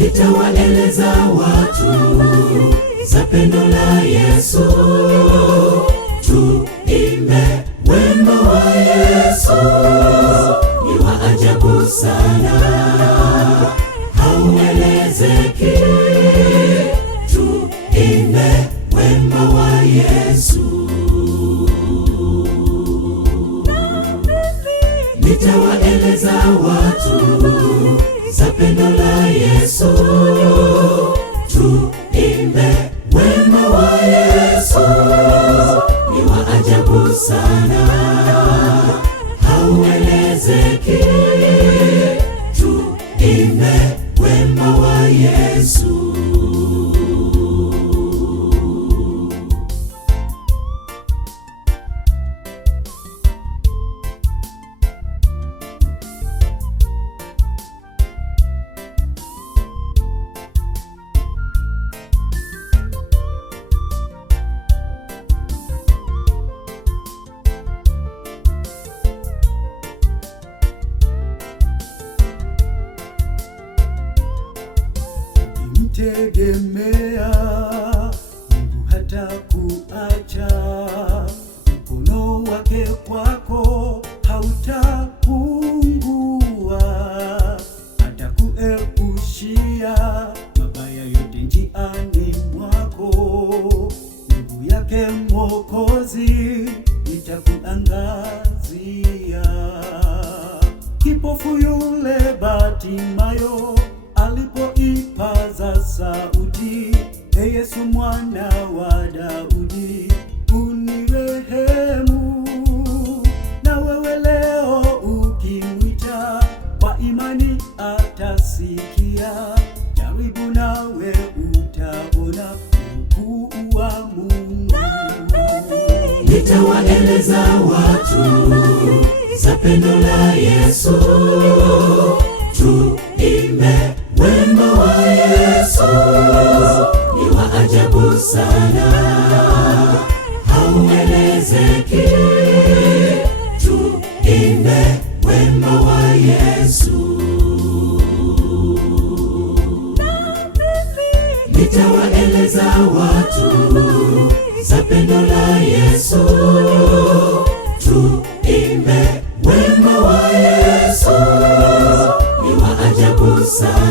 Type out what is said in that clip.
Nitawaeleza watu za pendo la Yesu, tuimbe wema wa Yesu, ni wa ajabu sana, hauelezeki. Tuimbe wema wa Yesu. Nitawaeleza watu za pendo la Yesu, tuimbe wema wa Yesu, ni wa ajabu sana, hauelezeki. Tuimbe wema wa Yesu. Tegemea Mungu hata kuacha, mkono wake kwako hautapungua, atakuepushia mabaya yote njiani mwako. Nguvu yake Mwokozi itakuangazia. Kipofu yule Bartimayo alipoipaza sauti, Ee Yesu mwana wa Daudi, unirehemu. Na wewe leo ukimwita kwa imani atasikia. Jaribu nawe utaona ukuu wa Mungu. Nitawaeleza watu za pendo la Yesu, tuimbe wema wa Yesu, ni wa ajabu sana, hauelezeki. Tuimbe wema wa Yesu. Nitawaeleza watu za pendo la Yesu, tuimbe wema wa Yesu, ni wa ajabu sana.